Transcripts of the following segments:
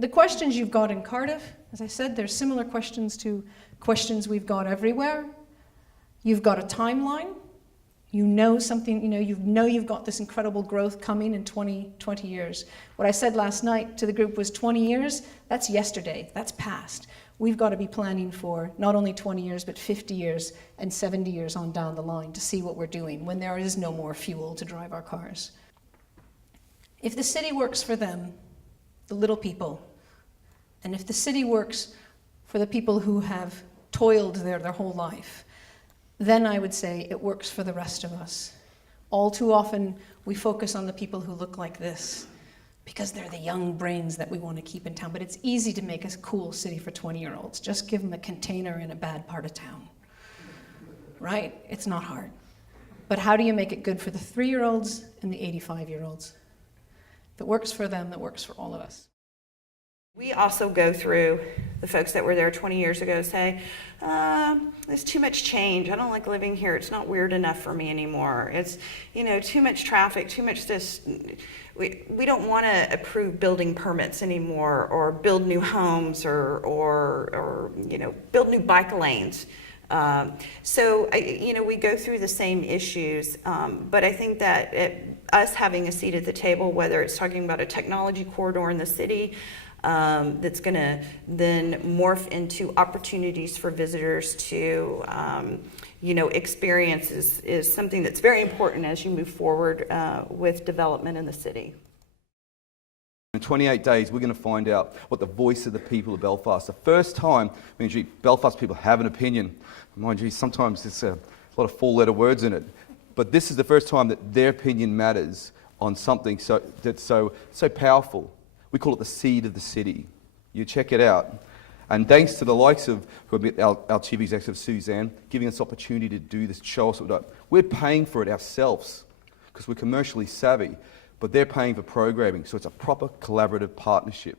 The questions you've got in Cardiff, as I said, they're similar questions to questions we've got everywhere. You've got a timeline. You know something, you've got this incredible growth coming in 20 years. What I said last night to the group was 20 years, that's yesterday, that's past. We've got to be planning for not only 20 years, but 50 years and 70 years on down the line to see what we're doing when there is no more fuel to drive our cars. If the city works for them, the little people, and if the city works for the people who have toiled there their whole life, then I would say it works for the rest of us. All too often, we focus on the people who look like this because they're the young brains that we want to keep in town. But it's easy to make a cool city for 20-year-olds. Just give them a container in a bad part of town, right? It's not hard. But how do you make it good for the 3-year-olds and the 85-year-olds? If it works for them, that works for all of us. We also go through the folks that were there 20 years ago say, there's too much change. I don't like living here. It's not weird enough for me anymore. It's, too much traffic, too much this. We don't want to approve building permits anymore or build new homes or build new bike lanes. So we go through the same issues, but I think that us having a seat at the table, whether it's talking about a technology corridor in the city, that's going to then morph into opportunities for visitors to, experience is something that's very important as you move forward with development in the city. In 28 days, we're going to find out what the voice of the people of Belfast. The first time, Belfast people have an opinion. Mind you, sometimes there's a lot of four-letter words in it. But this is the first time that their opinion matters on something that's so powerful. We call it the seed of the city. You check it out. And thanks to the likes of our Chief Executive, Suzanne, giving us opportunity to do this, show us what we've done. We're paying for it ourselves because we're commercially savvy, but they're paying for programming. So it's a proper collaborative partnership.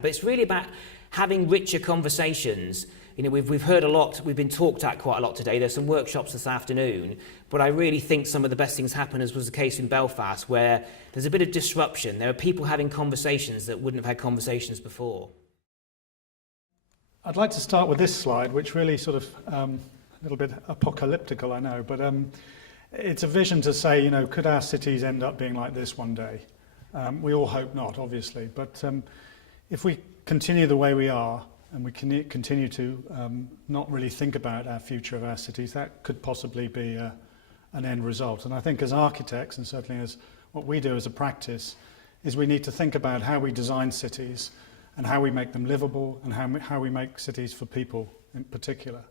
But it's really about having richer conversations. We've heard a lot, we've been talked at quite a lot today. There's some workshops this afternoon, but I really think some of the best things happen, as was the case in Belfast, where there's a bit of disruption. There are people having conversations that wouldn't have had conversations before. I'd like to start with this slide, which really sort of, a little bit apocalyptical, I know, but it's a vision to say, could our cities end up being like this one day? We all hope not, obviously, but if we continue the way we are, and we continue to not really think about our future of our cities, that could possibly be an end result. And I think as architects, and certainly as what we do as a practice, is we need to think about how we design cities and how we make them livable and how we make cities for people in particular.